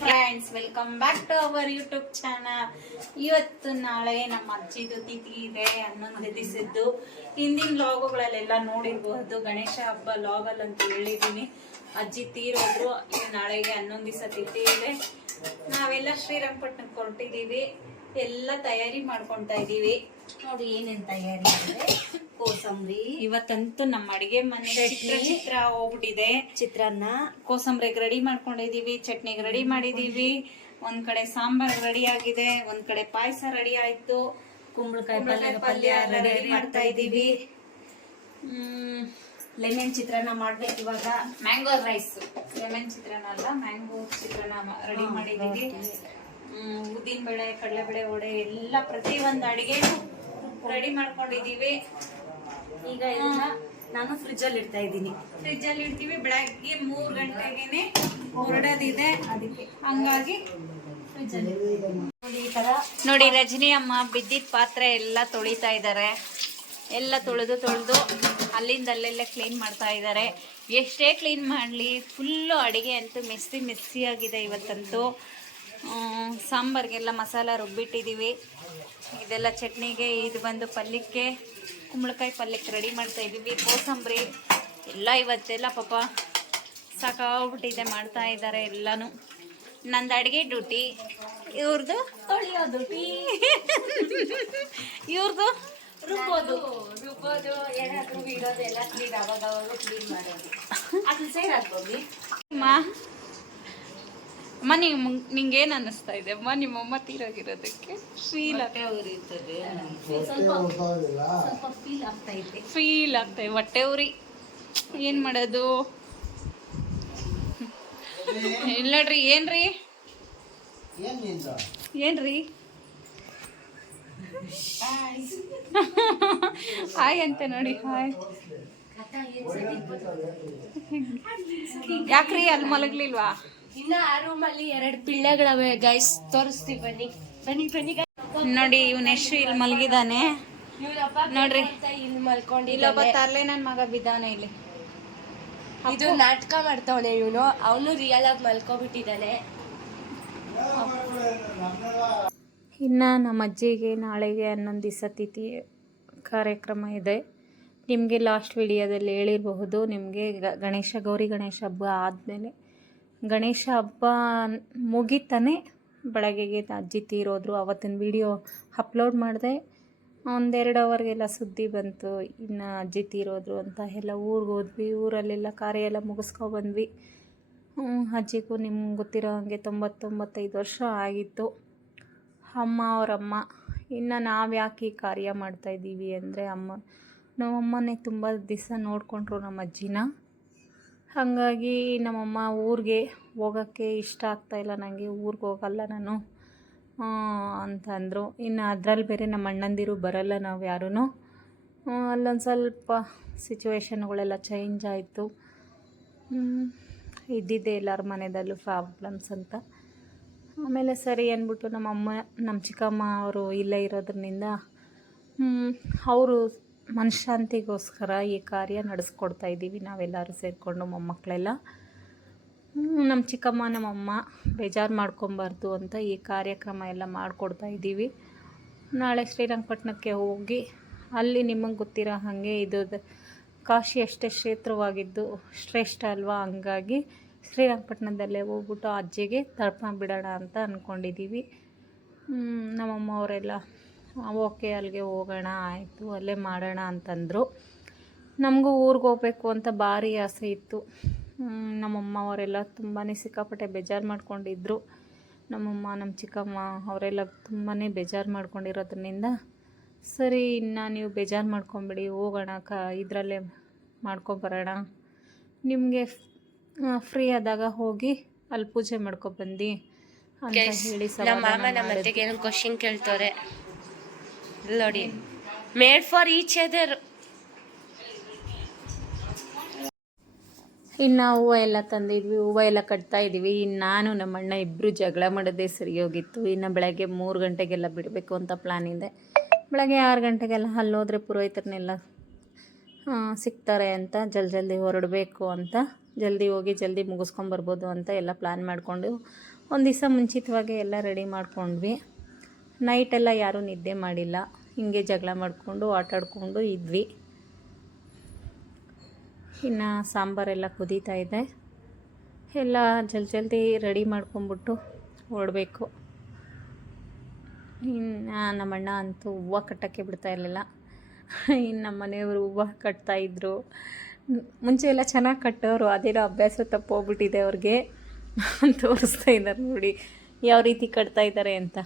Friends welcome back to our YouTube channel ಇವತ್ತು ನಾಳೆ ನಮ್ಮ ಅಜ್ಜಿದು ತಿಥಿ ಇದೆ ಹನ್ನೊಂದು ದಿವಸದ್ದು ಹಿಂದಿನ ಲಾಗುಗಳಲ್ಲೆಲ್ಲ ನೋಡಿರ್ಬಹುದು ಗಣೇಶ ಹಬ್ಬ ಲಾಗಲ್ ಅಂತ ಹೇಳಿದೀನಿ ಅಜ್ಜಿ ತೀರೋದ್ರು ನಾಳೆಗೆ ಹನ್ನೊಂದು ದಿವಸ ತಿಥಿ ಇದೆ. ನಾವೆಲ್ಲ ಶ್ರೀರಂಗಪಟ್ಟಣಕ್ಕೆ ಹೊರಟಿದೀವಿ ಎಲ್ಲ ತಯಾರಿ ಮಾಡ್ಕೊಂತಾ ಇದೀವಿ. ನೋಡಿ ಏನೇನ್ ತಯಾರಿ ಅಂದ್ರೆ ಕೋಸಂಬರಿ. ಇವತ್ತಂತೂ ನಮ್ಮ ಅಡಿಗೆ ಮನೆ ಚಿತ್ರ ಚಿತ್ರ ಹೋಗ್ಬಿಟ್ಟಿದೆ. ಚಿತ್ರಾನ್ನ. ಕೋಸಂಬರಿಗೆ ರೆಡಿ ಮಾಡ್ಕೊಂಡಿದೀವಿ ಚಟ್ನಿಗೆ ರೆಡಿ ಮಾಡಿದೀವಿ. ಒಂದ್ ಕಡೆ ಸಾಂಬಾರ್ ರೆಡಿ ಆಗಿದೆ ಒಂದ್ ಕಡೆ ಪಾಯಸ ರೆಡಿ ಆಯ್ತು. ಕುಂಬಳಕಾಯಿ ಪಲ್ಯ ಪಲ್ಯ ರೆಡಿ ರೆಡಿ ಮಾಡ್ತಾ ಇದೀವಿ. ಹ್ಮ್. ಲೆಮನ್ ಚಿತ್ರಾನ್ನ ಮಾಡ್ಬೇಕು ಇವಾಗ. ಮ್ಯಾಂಗೋ ರೈಸ್ ಲೆಮನ್ ಚಿತ್ರಾನ್ನ ಅಲ್ಲ ಮ್ಯಾಂಗೋ ಚಿತ್ರಾನ್ನ ರೆಡಿ ಮಾಡಿದೀವಿ. ಉದ್ದಿನ ಬೇಳೆ ಕಡಲೆಬೇಳೆ ವಡೆ ಎಲ್ಲ ಪ್ರತಿ ಒಂದು ಅಡಿಗೆ ರೆಡಿ ಮಾಡ್ಕೊಂಡಿದೀವಿ ಈಗ ಇದನ್ನ ನಾನು ಫ್ರಿಜ್ ಅಲ್ಲಿ ಇಡ್ತಾ ಇದ್ದೀನಿ. ಫ್ರಿಜ್ ಅಲ್ಲಿ ಇಡ್ತೀವಿ. ಬೆಳಗ್ಗೆ ಮೂರ್ ಗಂಟೆಗೆನೆ ಹೊರಡೋದಿದೆ. ಅದಕ್ಕೆ. ಹಂಗಾಗಿ ಫ್ರಿಜ್ ಅಲ್ಲಿ. ನೋಡಿ ಈ ತರ ನೋಡಿ ರಜನಿ ಅಮ್ಮ ಬಿದ್ದಿದ್ದ ಪಾತ್ರೆ ಎಲ್ಲ ತೊಳಿತಾ ಇದ್ದಾರೆ. ಎಲ್ಲ ತೊಳೆದು ತೊಳೆದು ಅಲ್ಲಿಂದ ಅಲ್ಲೆಲ್ಲ ಕ್ಲೀನ್ ಮಾಡ್ತಾ ಇದ್ದಾರೆ. ಎಷ್ಟೇ ಕ್ಲೀನ್ ಮಾಡಲಿ ಫುಲ್ಲು ಅಡುಗೆ ಅಂತೂ ಮೆಸ್ಸಿ ಮೆಸ್ಸಿಯಾಗಿದೆ ಇವತ್ತಂತೂ. ಸಾಂಬಾರ್ಗೆಲ್ಲ ಮಸಾಲ ರುಬ್ಬಿಟ್ಟಿದ್ದೀವಿ. ಇದೆಲ್ಲ ಚಟ್ನಿಗೆ ಇದು ಬಂದು ಪಲ್ಯಕ್ಕೆ ಕುಂಬಳಕಾಯಿ ಪಲ್ಯಕ್ಕೆ ರೆಡಿ ಮಾಡ್ತಾ ಇದ್ದೀವಿ. ಕೋಸಂಬರಿ ಎಲ್ಲ ಇವತ್ತೆಲ್ಲ ಪಾಪ ಸಾಕಾಗ್ಬಿಟ್ಟಿದೆ ಮಾಡ್ತಾ ಇದ್ದಾರೆ ಎಲ್ಲನೂ. ನಂದು ಅಡುಗೆ ಡ್ಯೂಟಿ ಇವ್ರದ್ದು ತೊಳೆಯೋದು ಟೀ ಇವ್ರದ್ದು ರುಬ್ಬೋದು. ರುಬ್ಬೋದು ಏನಾದ್ರೂ ಇಡೋದು ಎಲ್ಲ ಕ್ಲೀನ್ ಅವಾಗ ಅವಾಗ ಕ್ಲೀನ್ ಮಾಡೋದು. ಅದು ಸೈಡ್ ಹಾಕ್ಬೋದು ಅಮ್ಮ ಅಮ್ಮ ನಿಂಗೆ ನಿಂಗೇನು ಅನ್ನಿಸ್ತಾ ಇದೆ? ಅಮ್ಮ ನಿಮ್ಮಮ್ಮ ತೀರೋಗಿರೋದಕ್ಕೆ ಫೀಲ್ ಸ್ವಲ್ಪ ಸ್ವಲ್ಪ ಫೀಲ್ ಆಗ್ತಾ ಇದೆ. ಫೀಲ್ ಆಗ್ತಾ ಇದೆ. ಹೊಟ್ಟೆ ಉರಿ. ಏನ್ ಮಾಡೋದು? ಇಲ್ಲ ನೋಡ್ರಿ ಏನ್ರಿ? ಏನ್ರಿ? ಹಾಯ್ ಅಂತೆ ನೋಡಿ ಹಾಯ್ ಯಾಕ್ರಿ ಅಲ್ಲಿ ಮಲಗ್ಲಿಲ್ವಾ? ಇನ್ನ ಆ ರೂಮ್ ಅಲ್ಲಿ ಎರಡು ಪಿಳ್ಳೆಗಳವೆ. ಗೈಸ್ ತೋರಿಸ್ತೀವಿ ಬನ್ನಿ. ಬನ್ನಿ ಬನ್ನಿ ನೋಡಿ ಇವನ್ ಎಷ್ಟು ಇಲ್ಲಿ ಮಲಗಿದಾನೆ ನೋಡ್ರಿ. ಇಲ್ಲಿ ಇಲ್ಲೊಬ್ಬ ಮಲ್ಕೊಂಡಿಲ್ಲ ತರ್ಲೆ ನನ್ನ ಮಗ ಬಿದ್ದಾನೆ ಇಲ್ಲಿ. ಇದು ನಾಟಕ ಮಾಡ್ತಾವನೆ ಇವನು. ಅವನು ರಿಯಲ್ ಆಗಿ ಮಲ್ಕೊಬಿಟ್ಟಿದ್ದಾನೆ. ಇನ್ನ ನಮ್ಮ ಅಜ್ಜಿಗೆ ನಾಳೆಗೆ ಹನ್ನೊಂದು ದಿವಸ ತಿಥಿ ಕಾರ್ಯಕ್ರಮ ಇದೆ. ನಿಮಗೆ ಲಾಸ್ಟ್ ವಿಡಿಯೋದಲ್ಲಿ ಹೇಳಿರಬಹುದು. ನಿಮಗೆ ಗಣೇಶ ಗೌರಿ ಗಣೇಶ ಹಬ್ಬ ಆದಮೇಲೆ ಗಣೇಶ ಹಬ್ಬ ಮುಗಿತಾನೆ ಬೆಳಗ್ಗೆಗೆ ಅಜ್ಜಿ ತೀರೋದ್ರು. ಅವತ್ತಿನ ವಿಡಿಯೋ ಅಪ್ಲೋಡ್ ಮಾಡಿದೆ. ಒಂದೆರಡು ಅವರ್ಗೆಲ್ಲ ಸುದ್ದಿ ಬಂತು. ಇನ್ನು ಅಜ್ಜಿ ತೀರೋದ್ರು ಅಂತ ಎಲ್ಲ ಊರಿಗೆ ಹೋದ್ವಿ. ಊರಲ್ಲೆಲ್ಲ ಕಾರ್ಯ ಎಲ್ಲ ಮುಗಿಸ್ಕೊಬಂದ್ವಿ ಅಜ್ಜಿಗೂ ನಿಮ್ಗೆ ಗೊತ್ತಿರೋ ಹಾಗೆ ತೊಂಬತ್ತೊಂಬತ್ತೈದು ವರ್ಷ ಆಗಿತ್ತು. ಅಮ್ಮ ಅವರಮ್ಮ. ಇನ್ನು ನಾವು ಯಾಕೆ ಈ ಕಾರ್ಯ ಮಾಡ್ತಾಯಿದ್ದೀವಿ ಅಂದರೆ ಅಮ್ಮ, ನಮ್ಮಮ್ಮನೇ ತುಂಬ ದಿವಸ ನೋಡಿಕೊಂಡ್ರು ನಮ್ಮ ಅಜ್ಜಿನ ಹಾಗಾಗಿ ನಮ್ಮಮ್ಮ ಊರಿಗೆ ಹೋಗೋಕ್ಕೆ ಇಷ್ಟ ಆಗ್ತಾಯಿಲ್ಲ ನನಗೆ ಊರಿಗೆ ಹೋಗಲ್ಲ ನಾನು. ಅಂತ ಅಂದರು. ಇನ್ನು ಅದರಲ್ಲಿ ಬೇರೆ ನಮ್ಮ ಅಣ್ಣಂದಿರು ಬರಲ್ಲ ನಾವು ಯಾರೂ ಅಲ್ಲೊಂದು ಸ್ವಲ್ಪ ಸಿಚುವೇಶನ್ಗಳೆಲ್ಲ ಚೇಂಜ್ ಆಯಿತು. ಇದ್ದಿದ್ದೆ ಎಲ್ಲರ ಮನೆಯಲ್ಲೂ ಪ್ರಾಬ್ಲಮ್ಸ್ ಅಂತ. ಆಮೇಲೆ ಸರಿ ಅಂದ್ಬಿಟ್ಟು ನಮ್ಮ ಅಮ್ಮ ನಮ್ಮ ಚಿಕ್ಕಮ್ಮ ಅವರು ಇಲ್ಲೇ ಇರೋದ್ರಿಂದ ಅವರು ಮನಃಶಾಂತಿಗೋಸ್ಕರ ಈ ಕಾರ್ಯ ನಡೆಸ್ಕೊಡ್ತಾ ಇದ್ದೀವಿ. ನಾವೆಲ್ಲರೂ ಸೇರಿಕೊಂಡು ಮೊಮ್ಮಕ್ಕಳೆಲ್ಲ. ನಮ್ಮ ಚಿಕ್ಕಮ್ಮ, ನಮ್ಮಮ್ಮ ಬೇಜಾರು ಮಾಡ್ಕೊಬಾರ್ದು ಅಂತ ಈ ಕಾರ್ಯಕ್ರಮ ಎಲ್ಲ ಮಾಡಿಕೊಡ್ತಾ ಇದ್ದೀವಿ. ನಾಳೆ ಶ್ರೀರಂಗಪಟ್ಟಣಕ್ಕೆ ಹೋಗಿ ಅಲ್ಲಿ ನಿಮಗೆ ಗೊತ್ತಿರೋ ಹಾಗೆ ಇದು ಕಾಶಿ ಅಷ್ಟೇ ಕ್ಷೇತ್ರವಾಗಿದ್ದು ಶ್ರೇಷ್ಠ ಅಲ್ವಾ ಹಂಗಾಗಿ ಶ್ರೀರಂಗಪಟ್ಟಣದಲ್ಲೇ ಹೋಗ್ಬಿಟ್ಟು ಅಜ್ಜಿಗೆ ತರ್ಪಣ ಬಿಡೋಣ ಅಂತ ಅಂದ್ಕೊಂಡಿದ್ದೀವಿ ನಮ್ಮಮ್ಮ ಅವರೆಲ್ಲ ಓಕೆ ಅಲ್ಲಿಗೆ ಹೋಗೋಣ ಆಯಿತು ಅಲ್ಲೇ ಮಾಡೋಣ ಅಂತಂದರು. ನಮಗೂ ಊರಿಗೆ ಹೋಗ್ಬೇಕು ಅಂತ ಭಾರಿ ಆಸೆ ಇತ್ತು. ನಮ್ಮ ನಮ್ಮಮ್ಮ ಅವರೆಲ್ಲ ತುಂಬಾ ಸಿಕ್ಕಾಪಟ್ಟೆ ಬೇಜಾರು ಮಾಡ್ಕೊಂಡಿದ್ರು. ನಮ್ಮಮ್ಮ ನಮ್ಮ ಚಿಕ್ಕಮ್ಮ ಅವರೆಲ್ಲ ತುಂಬಾ ಬೇಜಾರು ಮಾಡ್ಕೊಂಡಿರೋದ್ರಿಂದ ಸರಿ ಇನ್ನು ನೀವು ಬೇಜಾರು ಮಾಡ್ಕೊಂಬಿಡಿ ಹೋಗೋಣ ಕ ಇದರಲ್ಲೇ ಮಾಡ್ಕೊಬರೋಣ ನಿಮಗೆ ಫ್ರೀ ಆದಾಗ ಹೋಗಿ ಅಲ್ಲಿ ಪೂಜೆ ಮಾಡ್ಕೊಬಂದು ಅಂತ ಹೇಳಿ ನಮ್ಮ ಸಮಾಧಾನ ಮಾಮ ನಮ್ಮ ಮಾಡಿದ್ರು. ಅತ್ತೆಗೆ ಏನೋ ಕ್ವಶನ್ ಕೇಳ್ತವ್ರೆ. ಇಲ್ಲಿ ನೋಡಿ. ಮೇಡ್ ಫಾರ್ ಈಚ್ ಅದರ್ ಇನ್ನು ಹೂವು ಎಲ್ಲ ತಂದಿದ್ವಿ, ಹೂವು ಎಲ್ಲ ಕಟ್ತಾ ಇದ್ದೀವಿ. ಇನ್ನು ನಾನು, ನಮ್ಮ ಅಣ್ಣ ಇಬ್ಬರು ಜಗಳ ಮಾಡೋದೇ ಸರಿ ಹೋಗಿತ್ತು. ಇನ್ನು ಬೆಳಗ್ಗೆ ಮೂರು ಗಂಟೆಗೆಲ್ಲ ಬಿಡಬೇಕು ಅಂತ ಪ್ಲ್ಯಾನ್ ಇದೆ. ಬೆಳಗ್ಗೆ ಆರು ಗಂಟೆಗೆಲ್ಲ ಅಲ್ಲೋದ್ರೆ ಪುರೋಹಿತರನ್ನೆಲ್ಲ ಸಿಗ್ತಾರೆ ಅಂತ ಜಲ್ ಜಲ್ದಿ ಹೊರಡಬೇಕು ಅಂತ, ಜಲ್ದಿ ಹೋಗಿ ಜಲ್ದಿ ಮುಗಿಸ್ಕೊಂಬರ್ಬೋದು ಅಂತ ಎಲ್ಲ ಪ್ಲ್ಯಾನ್ ಮಾಡಿಕೊಂಡು ಒಂದು ದಿವಸ ಮುಂಚಿತವಾಗಿ ಎಲ್ಲ ರೆಡಿ ಮಾಡ್ಕೊಂಡ್ವಿ. ನೈಟೆಲ್ಲ ಯಾರೂ ನಿದ್ದೆ ಮಾಡಿಲ್ಲ. ಹಿಂಗೆ ಜಗಳ ಮಾಡಿಕೊಂಡು ಆಟಾಡಿಕೊಂಡು ಇದ್ವಿ. ಇನ್ನು ಸಾಂಬಾರೆಲ್ಲ ಕುದೀತಾ ಇದೆ. ಎಲ್ಲ ಜಲ್ ಜಲ್ದಿ ರೆಡಿ ಮಾಡ್ಕೊಂಬಿಟ್ಟು ಹೊರಡಬೇಕು ಇನ್ನು ನಮ್ಮಣ್ಣ ಅಂತೂ ಹೂವು ಕಟ್ಟೋಕ್ಕೆ ಬಿಡ್ತಾ ಇರಲಿಲ್ಲ. ಇನ್ನು ನಮ್ಮ ಮನೆಯವರು ಹೂವು ಕಟ್ತಾಯಿದ್ರು ಮುಂಚೆ ಎಲ್ಲ ಚೆನ್ನಾಗಿ ಕಟ್ಟೋರು, ಅದೇನೋ ಅಭ್ಯಾಸ ತಪ್ಪೋಗ್ಬಿಟ್ಟಿದೆ ಅವ್ರಿಗೆ. ತೋರಿಸ್ತಾ ಇದ್ದಾರೆ ನೋಡಿ, ಯಾವ ರೀತಿ ಕಟ್ತಾಯಿದ್ದಾರೆ ಅಂತ.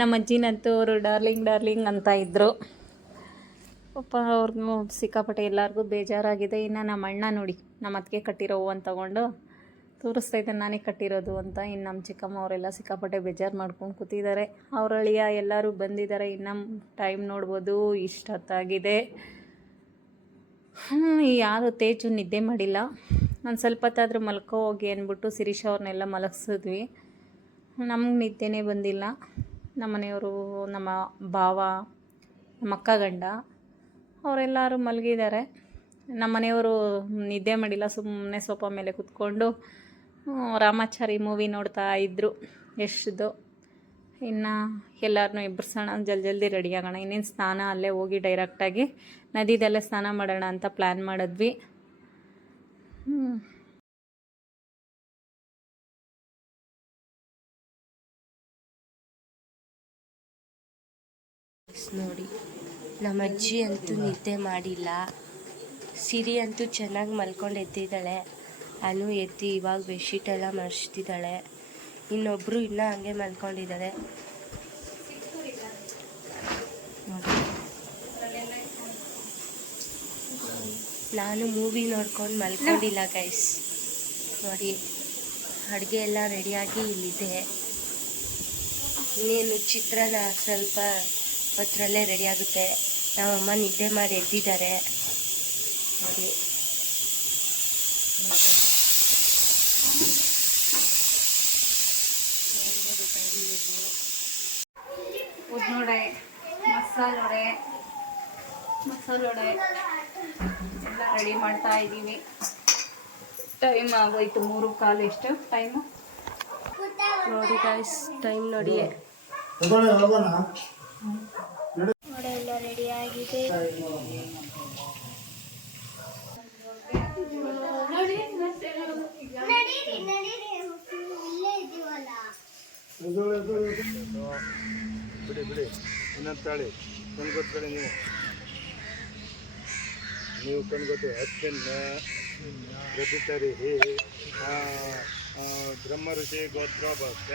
ನಮ್ಮ ಅಜ್ಜಿನಂತೂ ಅವರು ಡಾರ್ಲಿಂಗ್ ಡಾರ್ಲಿಂಗ್ ಅಂತ ಇದ್ದರು ಪಾಪ ಅವ್ರಿಗೂ ಸಿಕ್ಕಾಪಟ್ಟೆ ಎಲ್ಲರಿಗೂ ಬೇಜಾರಾಗಿದೆ. ಇನ್ನು ನಮ್ಮ ಅಣ್ಣ ನೋಡಿ, ನಮ್ಮ ಅತ್ತಿಗೆ ಕಟ್ಟಿರೋ ಹೂವನ್ನು ತೊಗೊಂಡು ತೋರಿಸ್ತಾ ಇದ್ದೆ ನಾನೇ ಕಟ್ಟಿರೋದು ಅಂತ. ಇನ್ನು ನಮ್ಮ ಚಿಕ್ಕಮ್ಮ ಅವರೆಲ್ಲ ಸಿಕ್ಕಾಪಟ್ಟೆ ಬೇಜಾರು ಮಾಡ್ಕೊಂಡು ಕೂತಿದ್ದಾರೆ. ಅವರಳಿಯ ಎಲ್ಲರೂ ಬಂದಿದ್ದಾರೆ. ಇನ್ನು ಟೈಮ್ ನೋಡ್ಬೋದು ಇಷ್ಟೊತ್ತಾಗಿದೆ ಯಾರು ತೇಜು ನಿದ್ದೆ ಮಾಡಿಲ್ಲ. ನಾನು ಸ್ವಲ್ಪ ಹೊತ್ತಾದರೂ ಮಲ್ಕೋ ಹೋಗಿ ಅಂದ್ಬಿಟ್ಟು ಸಿರೀಶ್ ಅವ್ರನ್ನೆಲ್ಲ ಮಲಗಿಸಿದ್ವಿ. ನಮ್ಗೆ ನಿದ್ದೆನೇ ಬಂದಿಲ್ಲ. ನಮ್ಮ ಮನೆಯವರು, ನಮ್ಮ ಭಾವ, ನಮ್ಮ ಅಕ್ಕ ಗಂಡ, ಅವರೆಲ್ಲರೂ ಮಲಗಿದ್ದಾರೆ. ನಮ್ಮ ಮನೆಯವರು ನಿದ್ದೆ ಮಾಡಿಲ್ಲ ಸುಮ್ಮನೆ ಸೋಫಾ ಮೇಲೆ ಕೂತ್ಕೊಂಡು ರಾಮಾಚಾರಿ ಮೂವಿ ನೋಡ್ತಾ ಇದ್ದರು ಎಷ್ಟದು? ಇನ್ನು ಎಲ್ಲರನ್ನೂ ಎಬ್ಬರಿಸೋಣ ಜಲ್ ಜಲ್ದಿ ರೆಡಿ ಆಗೋಣ. ಇನ್ನೇನು ಸ್ನಾನ ಅಲ್ಲೇ ಹೋಗಿ ಡೈರೆಕ್ಟಾಗಿ ನದಿದಲ್ಲೇ ಸ್ನಾನ ಮಾಡೋಣ ಅಂತ ಪ್ಲ್ಯಾನ್ ಮಾಡಿದ್ವಿ. ಹ್ಞೂ ನೋಡಿ. ನಮ್ಮ ಅಜ್ಜಿ ಅಂತೂ ನಿದ್ದೆ ಮಾಡಿಲ್ಲ. ಸಿರಿ ಅಂತೂ ಚೆನ್ನಾಗಿ ಮಲ್ಕೊಂಡು ಎದ್ದಿದ್ದಾಳೆ. ಅನು ಎದ್ದು ಇವಾಗ ಬೆಡ್ಶೀಟ್ ಎಲ್ಲ ಮರ್ಚ್ತಿದ್ದಾಳೆ. ಇನ್ನೊಬ್ಬರು ಇನ್ನೂ ಹಂಗೆ ಮಲ್ಕೊಂಡಿದ್ದಾಳೆ ನೋಡಿ. ನಾನು ಮೂವಿ ನೋಡ್ಕೊಂಡು ಮಲ್ಕೊಂಡಿಲ್ಲ ಗೈಸ್ ನೋಡಿ. ಅಡುಗೆ ಎಲ್ಲ ರೆಡಿಯಾಗಿ ಇಲ್ಲಿದೆ. ಇನ್ನೇನು ಚಿತ್ರಾನ್ನ ಸ್ವಲ್ಪ ಹೊತ್ತರಲ್ಲೇ ರೆಡಿ ಆಗುತ್ತೆ. ನಮ್ಮಮ್ಮ ನಿದ್ದೆ ಮಾಡಿ ಎದ್ದಿದ್ದಾರೆ. ನೋಡಿ. ಮಸಾಲೆ ಮಸಾಲೆ ವಡೆ ಮಸಾಲೊಡೆ ಮಸಾಲೊಡೆ ಎಲ್ಲ ರೆಡಿ ಮಾಡ್ತಾ ಇದ್ದೀವಿ. ಟೈಮ್ ಆಗೋಯ್ತು, ಮೂರು ಕಾಲು ಎಷ್ಟು ಟೈಮು ನೋಡಿ ಗಾಯ್ಸ್ ಟೈಮ್ ನೋಡಿ ವಡೆ ಎಲ್ಲ ರೆಡಿ ಆಗಿದೆ ಬಿಡಿ ಬಿಡಿ. ಇನ್ನೊಂದು ತಾಳಿ ಕಣ್ಗೊತ್ಕೊಳ್ಳಿ ನೀವು. ನೀವು ಕಣ್ಗೊತ್ತು. ಅತ್ಯಂತ ಪ್ರತಿತರಿ ಬ್ರಹ್ಮ ಋಷಿ ಗೋತ್ರ, ಭಕ್ತ.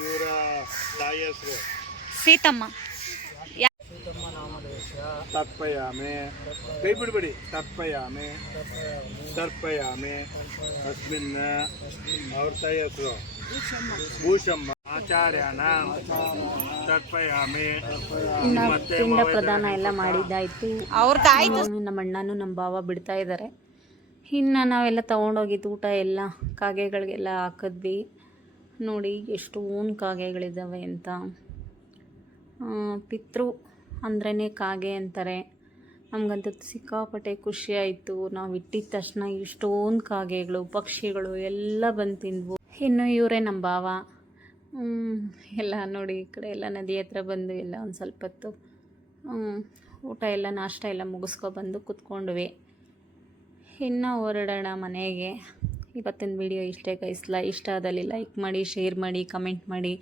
ಇವರ ತಾಯಿ ಹೆಸರು? ಸೀತಮ್ಮ. ತರ್ಪಯಾಮೆ ಕೈ ಬಿಡಬೇಡಿ ತರ್ಪಯಾಮೆ ತರ್ಪಯಾಮೆ ಅಸ್ಮಿನ್ ಅವ್ರ ತಾಯಿ ಹೆಸರು ಭೂಷಮ್ಮ. ಆಚಾರ್ಯನ ತರ್ಪಯಾಮೆ ಮತ್ತೆ ಪಿಂಡ ಪ್ರದಾನ ಎಲ್ಲ ಮಾಡಿದ್ದಾಯ್ತು. ನಮ್ಮ ಅಣ್ಣನೂ ನಮ್ಮ ಭಾವ ಬಿಡ್ತಾ ಇದ್ದಾರೆ ಇನ್ನು ನಾವೆಲ್ಲ ತೊಗೊಂಡೋಗಿದ್ದು ಊಟ ಎಲ್ಲ ಕಾಗೆಗಳಿಗೆಲ್ಲ ಹಾಕಿದ್ವಿ. ನೋಡಿ ಎಷ್ಟು ಎಷ್ಟೊಂದು ಕಾಗೆಗಳಿದ್ದಾವೆ ಅಂತ. ಪಿತೃ ಅಂದ್ರೇ ಕಾಗೆ ಅಂತಾರೆ. ನಮಗಂತೂ ಸಿಕ್ಕಾಪಟ್ಟೆ ಖುಷಿ ಆಯಿತು ನಾವು ಇಟ್ಟಿದ ತಕ್ಷಣ ಇಷ್ಟೊಂದು ಕಾಗೆಗಳು, ಪಕ್ಷಿಗಳು ಎಲ್ಲ ಬಂದು ತಿಂದ್ವು ಇನ್ನು ಇವರೇ ನಮ್ಮ ಭಾವ. ಎಲ್ಲ ನೋಡಿ ಈ ಕಡೆ ಎಲ್ಲ ನದಿ ಹತ್ರ ಬಂದು ಎಲ್ಲ ಒಂದು ಸ್ವಲ್ಪ ಹೊತ್ತು ಊಟ ಎಲ್ಲ, ನಾಷ್ಟ ಎಲ್ಲ ಮುಗಿಸ್ಕೊಬಂದು ಕುತ್ಕೊಂಡ್ವಿ. ಇನ್ನು ಹೊರಡೋಣ ಮನೆಗೆ. ಇವತ್ತಿನ ವಿಡಿಯೋ ಇಷ್ಟೇ ಕೈಸ್ಲ ಇಷ್ಟ ಆದಲ್ಲಿ ಲೈಕ್ ಮಾಡಿ ಶೇರ್ ಮಾಡಿ ಕಮೆಂಟ್ ಮಾಡಿ.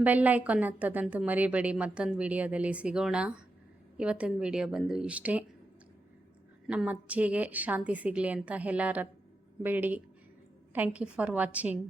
ಬೆಲ್ ಐಕಾನ್ ಹತ್ತದಂತೂ ಮರಿಬೇಡಿ, ಮತ್ತೊಂದು ವಿಡಿಯೋದಲ್ಲಿ ಸಿಗೋಣ. ಇವತ್ತಿನ ವಿಡಿಯೋ ಬಂದು ಇಷ್ಟೇ. ನಮ್ಮ ಅಜ್ಜಿಗೆ ಶಾಂತಿ ಸಿಗಲಿ ಅಂತ ಎಲ್ಲರ ಬೇಡಿ. Thank you for watching